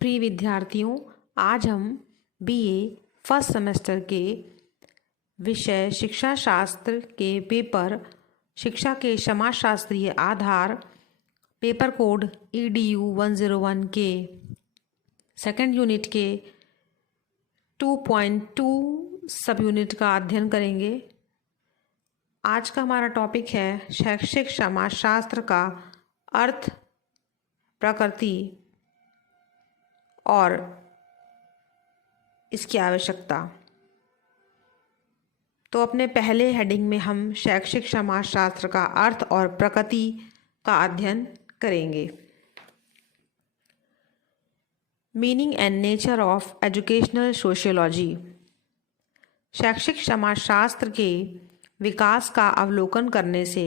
प्रिय विद्यार्थियों, आज हम बीए फर्स्ट सेमेस्टर के विषय शिक्षा शास्त्र के पेपर शिक्षा के समाजशास्त्रीय आधार पेपर कोड EDU 101 के सेकंड यूनिट के 2.2 सब यूनिट का अध्ययन करेंगे। आज का हमारा टॉपिक है शैक्षिक समाजशास्त्र का अर्थ, प्रकृति और इसकी आवश्यकता। तो अपने पहले हेडिंग में हम शैक्षिक समाजशास्त्र का अर्थ और प्रकृति का अध्ययन करेंगे। Meaning and nature of educational sociology. शैक्षिक समाजशास्त्र के विकास का अवलोकन करने से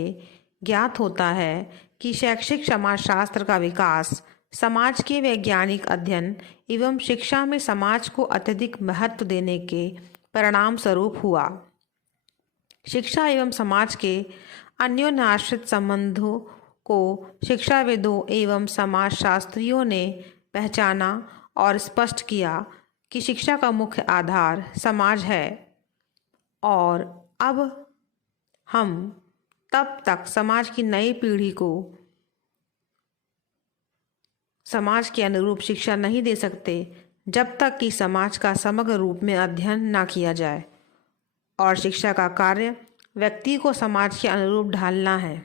ज्ञात होता है कि शैक्षिक समाजशास्त्र का विकास समाज के वैज्ञानिक अध्ययन एवं शिक्षा में समाज को अत्यधिक महत्व देने के परिणाम स्वरूप हुआ। शिक्षा एवं समाज के अन्योन्याश्रित संबंधों को शिक्षाविदों एवं समाजशास्त्रियों ने पहचाना और स्पष्ट किया कि शिक्षा का मुख्य आधार समाज है और अब हम तब तक समाज की नई पीढ़ी को समाज के अनुरूप शिक्षा नहीं दे सकते जब तक कि समाज का समग्र रूप में अध्ययन न किया जाए, और शिक्षा का कार्य व्यक्ति को समाज के अनुरूप ढालना है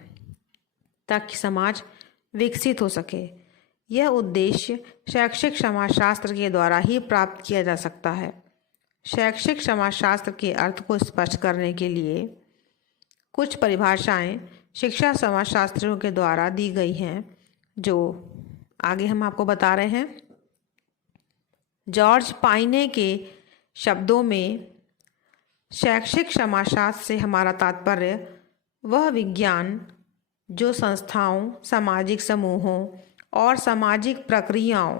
ताकि समाज विकसित हो सके। यह उद्देश्य शैक्षिक समाजशास्त्र के द्वारा ही प्राप्त किया जा सकता है। शैक्षिक समाजशास्त्र के अर्थ को स्पष्ट करने के लिए कुछ परिभाषाएं शिक्षा समाजशास्त्रियों के द्वारा दी गई हैं, जो आगे हम आपको बता रहे हैं। जॉर्ज पाइने के शब्दों में शैक्षिक समाजशास्त्र से हमारा तात्पर्य वह विज्ञान जो संस्थाओं, सामाजिक समूहों और सामाजिक प्रक्रियाओं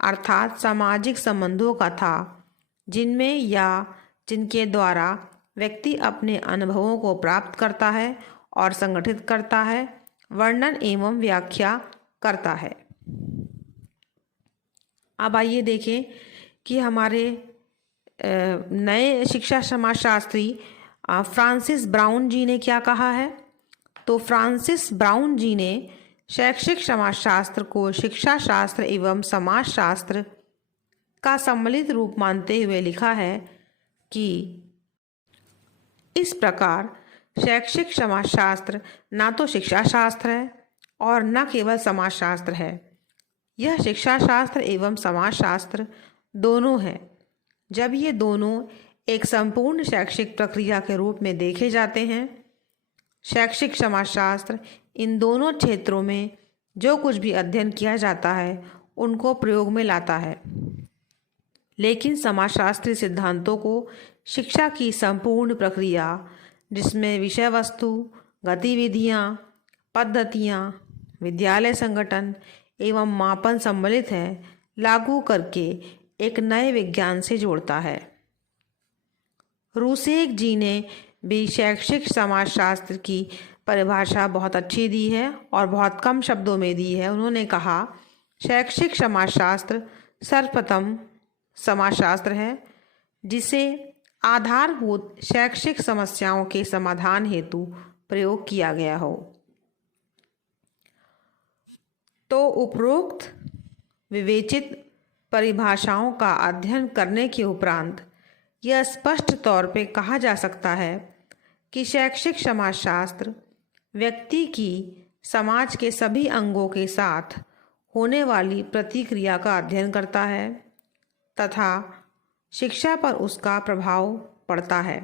अर्थात सामाजिक संबंधों का था, जिनमें या जिनके द्वारा व्यक्ति अपने अनुभवों को प्राप्त करता है और संगठित करता है, वर्णन एवं व्याख्या करता है। अब आइए देखें कि हमारे नए शिक्षा समाजशास्त्री फ्रांसिस ब्राउन जी ने क्या कहा है। तो फ्रांसिस ब्राउन जी ने शैक्षिक समाजशास्त्र को शिक्षा शास्त्र एवं समाजशास्त्र का सम्मिलित रूप मानते हुए लिखा है कि इस प्रकार शैक्षिक समाजशास्त्र ना तो शिक्षा शास्त्र है और न केवल समाजशास्त्र है, यह शिक्षा शास्त्र एवं समाजशास्त्र दोनों है। जब ये दोनों एक संपूर्ण शैक्षिक प्रक्रिया के रूप में देखे जाते हैं, शैक्षिक समाजशास्त्र इन दोनों क्षेत्रों में जो कुछ भी अध्ययन किया जाता है उनको प्रयोग में लाता है, लेकिन समाजशास्त्री सिद्धांतों को शिक्षा की संपूर्ण प्रक्रिया, जिसमें विषय वस्तु, गतिविधियाँ, पद्धतियाँ, विद्यालय संगठन एवं मापन सम्मिलित है, लागू करके एक नए विज्ञान से जोड़ता है। रूसेक जी ने भी शैक्षिक समाजशास्त्र की परिभाषा बहुत अच्छी दी है और बहुत कम शब्दों में दी है। उन्होंने कहा, शैक्षिक समाजशास्त्र सर्वप्रथम समाजशास्त्र है जिसे आधारभूत शैक्षिक समस्याओं के समाधान हेतु प्रयोग किया गया हो। तो उपरोक्त विवेचित परिभाषाओं का अध्ययन करने के उपरांत यह स्पष्ट तौर पे कहा जा सकता है कि शैक्षिक समाजशास्त्र व्यक्ति की समाज के सभी अंगों के साथ होने वाली प्रतिक्रिया का अध्ययन करता है तथा शिक्षा पर उसका प्रभाव पड़ता है।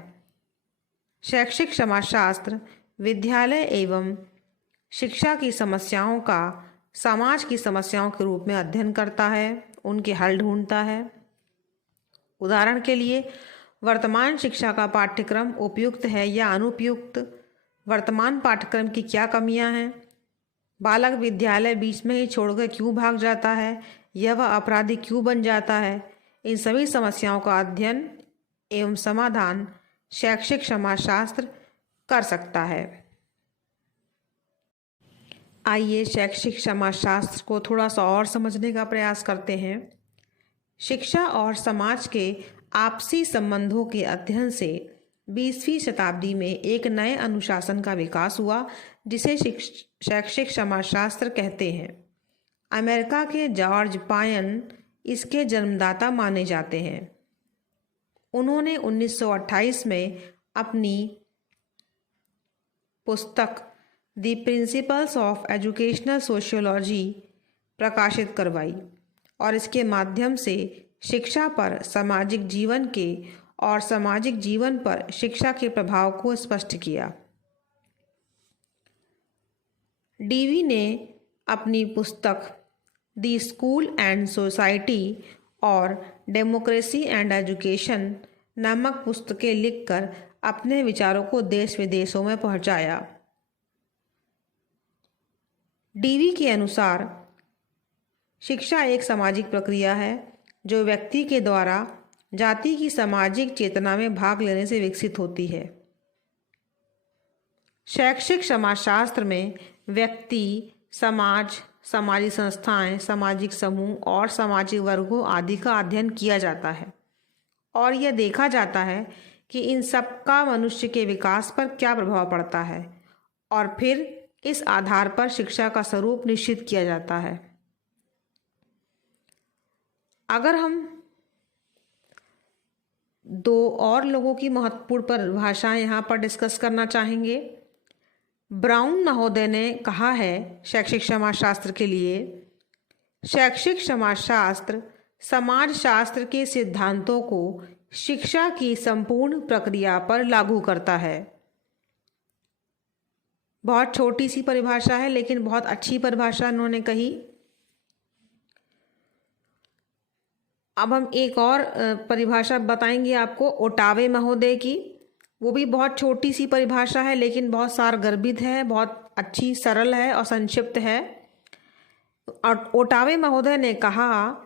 शैक्षिक समाजशास्त्र विद्यालय एवं शिक्षा की समस्याओं का समाज की समस्याओं के रूप में अध्ययन करता है, उनके हल ढूंढता है। उदाहरण के लिए, वर्तमान शिक्षा का पाठ्यक्रम उपयुक्त है या अनुपयुक्त, वर्तमान पाठ्यक्रम की क्या कमियां हैं, बालक विद्यालय बीच में ही छोड़कर क्यों भाग जाता है या वह अपराधी क्यों बन जाता है। इन सभी समस्याओं का अध्ययन एवं समाधान शैक्षिक समाजशास्त्र कर सकता है। आइए शैक्षिक समाजशास्त्र को थोड़ा सा और समझने का प्रयास करते हैं। शिक्षा और समाज के आपसी संबंधों के अध्ययन से 20वीं शताब्दी में एक नए अनुशासन का विकास हुआ जिसे शैक्षिक समाजशास्त्र कहते हैं। अमेरिका के जॉर्ज पायन इसके जन्मदाता माने जाते हैं। उन्होंने 1928 में अपनी पुस्तक the principles of educational sociology प्रकाशित करवाई और इसके माध्यम से शिक्षा पर सामाजिक जीवन के और सामाजिक जीवन पर शिक्षा के प्रभाव को स्पष्ट किया। डीवी ने अपनी पुस्तक द स्कूल एंड सोसाइटी और डेमोक्रेसी एंड एजुकेशन नामक पुस्तकें लिखकर अपने विचारों को देश विदेशों में पहुंचाया। डीवी के अनुसार शिक्षा एक सामाजिक प्रक्रिया है जो व्यक्ति के द्वारा जाति की सामाजिक चेतना में भाग लेने से विकसित होती है। शैक्षिक समाजशास्त्र में व्यक्ति, समाज, सामाजिक संस्थाएं, सामाजिक समूह और सामाजिक वर्गों आदि का अध्ययन किया जाता है और यह देखा जाता है कि इन सब का मनुष्य के विकास पर क्या प्रभाव पड़ता है और फिर इस आधार पर शिक्षा का स्वरूप निश्चित किया जाता है। अगर हम दो और लोगों की महत्वपूर्ण परिभाषाएं यहाँ पर डिस्कस करना चाहेंगे। ब्राउन महोदय ने कहा है शैक्षिक समाजशास्त्र के लिए, शैक्षिक समाजशास्त्र समाजशास्त्र के सिद्धांतों को शिक्षा की संपूर्ण प्रक्रिया पर लागू करता है। बहुत छोटी सी परिभाषा है लेकिन बहुत अच्छी परिभाषा उन्होंने कही। अब हम एक और परिभाषा बताएंगे आपको ओटावे महोदय की। वो भी बहुत छोटी सी परिभाषा है लेकिन बहुत सारगर्भित है, बहुत अच्छी, सरल है और संक्षिप्त है। और ओटावे महोदय ने कहा,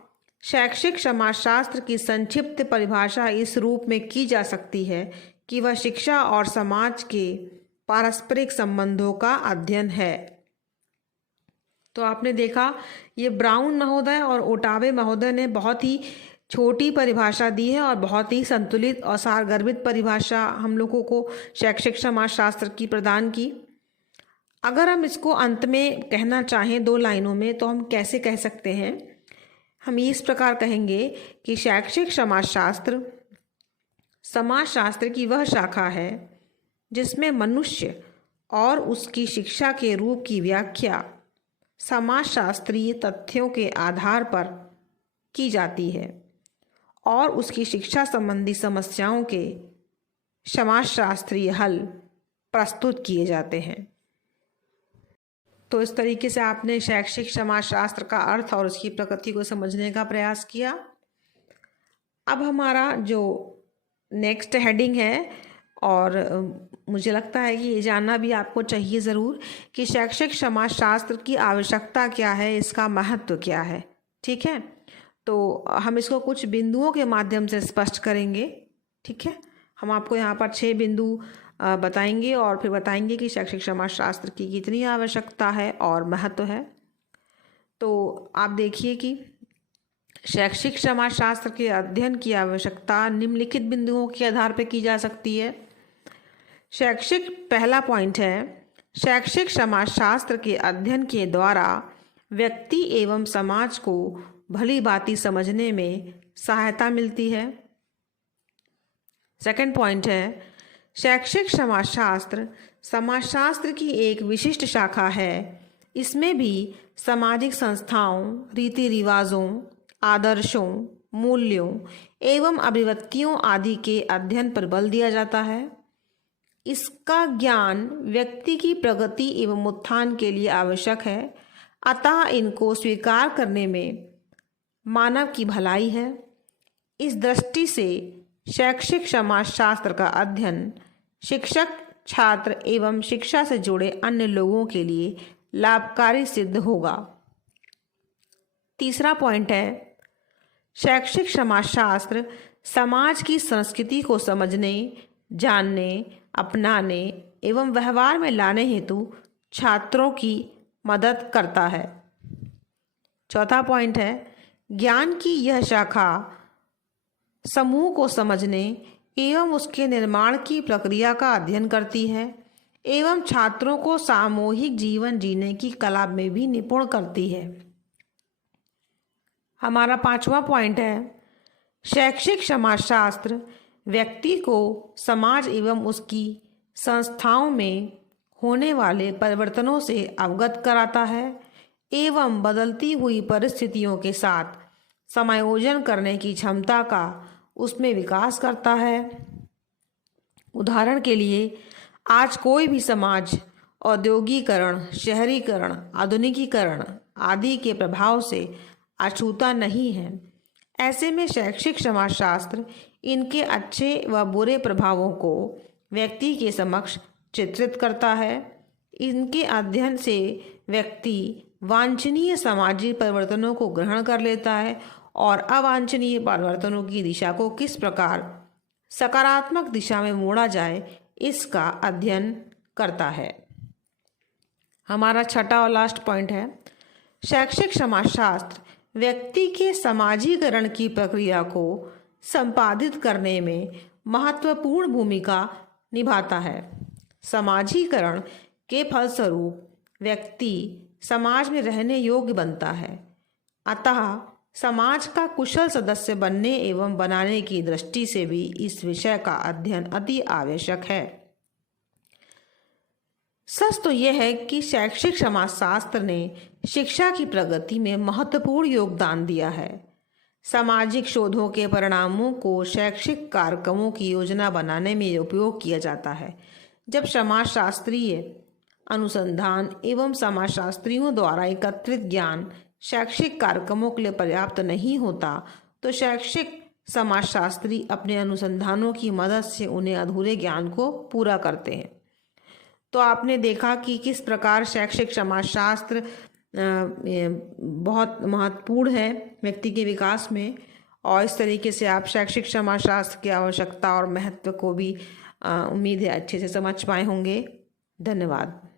शैक्षिक समाजशास्त्र की संक्षिप्त परिभाषा इस रूप में की जा सकती है कि वह शिक्षा और समाज के पारस्परिक संबंधों का अध्ययन है। तो आपने देखा, ये ब्राउन महोदय और ओटावे महोदय ने बहुत ही छोटी परिभाषा दी है और बहुत ही संतुलित और सारगर्भित परिभाषा हम लोगों को शैक्षिक समाजशास्त्र की प्रदान की। अगर हम इसको अंत में कहना चाहें 2 लाइनों में तो हम कैसे कह सकते हैं? हम इस प्रकार कहेंगे कि शैक्षिक समाजशास्त्र समाजशास्त्र की वह शाखा है जिसमें मनुष्य और उसकी शिक्षा के रूप की व्याख्या समाजशास्त्रीय तथ्यों के आधार पर की जाती है और उसकी शिक्षा संबंधी समस्याओं के समाजशास्त्रीय हल प्रस्तुत किए जाते हैं। तो इस तरीके से आपने शैक्षिक समाजशास्त्र का अर्थ और उसकी प्रकृति को समझने का प्रयास किया। अब हमारा जो नेक्स्ट हेडिंग है, और मुझे लगता है कि ये जानना भी आपको चाहिए ज़रूर कि शैक्षिक समाजशास्त्र की आवश्यकता क्या है, इसका महत्व क्या है। ठीक है, तो हम इसको कुछ बिंदुओं के माध्यम से स्पष्ट करेंगे। ठीक है, हम आपको यहाँ पर 6 बिंदु बताएंगे और फिर बताएंगे कि शैक्षिक समाजशास्त्र की कितनी आवश्यकता है और महत्व है। तो आप देखिए कि शैक्षिक समाजशास्त्र के अध्ययन की आवश्यकता निम्नलिखित बिंदुओं के आधार पर की जा सकती है। पहला पॉइंट है, शैक्षिक समाजशास्त्र के अध्ययन के द्वारा व्यक्ति एवं समाज को भली भांति समझने में सहायता मिलती है। सेकंड पॉइंट है, शैक्षिक समाजशास्त्र समाजशास्त्र की एक विशिष्ट शाखा है। इसमें भी सामाजिक संस्थाओं, रीति रिवाजों, आदर्शों, मूल्यों एवं अभिव्यक्तियों आदि के अध्ययन पर बल दिया जाता है। इसका ज्ञान व्यक्ति की प्रगति एवं उत्थान के लिए आवश्यक है, अतः इनको स्वीकार करने में मानव की भलाई है। इस दृष्टि से शैक्षिक समाजशास्त्र का अध्ययन शिक्षक, छात्र एवं शिक्षा से जुड़े अन्य लोगों के लिए लाभकारी सिद्ध होगा। तीसरा पॉइंट है, शैक्षिक समाजशास्त्र समाज की संस्कृति को समझने, जानने, अपनाने एवं व्यवहार में लाने हेतु छात्रों की मदद करता है। चौथा पॉइंट है ज्ञान की यह शाखा समूह को समझने एवं उसके निर्माण की प्रक्रिया का अध्ययन करती है एवं छात्रों को सामूहिक जीवन जीने की कला में भी निपुण करती है। हमारा 5वां पॉइंट है, शैक्षिक समाजशास्त्र व्यक्ति को समाज एवं उसकी संस्थाओं में होने वाले परिवर्तनों से अवगत कराता है एवं बदलती हुई परिस्थितियों के साथ समायोजन करने की क्षमता का उसमें विकास करता है। उदाहरण के लिए, आज कोई भी समाज औद्योगिकरण, शहरीकरण, आधुनिकीकरण आदि के प्रभाव से अछूता नहीं है। ऐसे में शैक्षिक समाजशास्त्र इनके अच्छे व बुरे प्रभावों को व्यक्ति के समक्ष चित्रित करता है। इनके अध्ययन से व्यक्ति वांछनीय सामाजिक परिवर्तनों को ग्रहण कर लेता है और अवांछनीय परिवर्तनों की दिशा को किस प्रकार सकारात्मक दिशा में मोड़ा जाए, इसका अध्ययन करता है। हमारा 6वां और लास्ट पॉइंट है, शैक्षिक समाजशास्त्र व्यक्ति के समाजीकरण की प्रक्रिया को संपादित करने में महत्वपूर्ण भूमिका निभाता है। समाजीकरण के फलस्वरूप व्यक्ति समाज में रहने योग्य बनता है। अतः समाज का कुशल सदस्य बनने एवं बनाने की दृष्टि से भी इस विषय का अध्ययन अति आवश्यक है। सच तो यह है कि शैक्षिक समाजशास्त्र ने शिक्षा की प्रगति में महत्वपूर्ण योगदान दिया है। सामाजिक शोधों के परिणामों को शैक्षिक कार्यक्रमों की योजना बनाने में उपयोग किया जाता है। जब समाजशास्त्रीय अनुसंधान एवं समाजशास्त्रियों द्वारा एकत्रित ज्ञान शैक्षिक कार्यक्रमों के लिए पर्याप्त नहीं होता, तो शैक्षिक समाजशास्त्री अपने अनुसंधानों की मदद से उन्हें अधूरे ज्ञान को पूरा करते हैं। तो आपने देखा कि किस प्रकार शैक्षिक समाजशास्त्र बहुत महत्वपूर्ण है व्यक्ति के विकास में, और इस तरीके से आप शैक्षिक समाजशास्त्र की आवश्यकता और महत्व को भी उम्मीद है अच्छे से समझ पाए होंगे। धन्यवाद।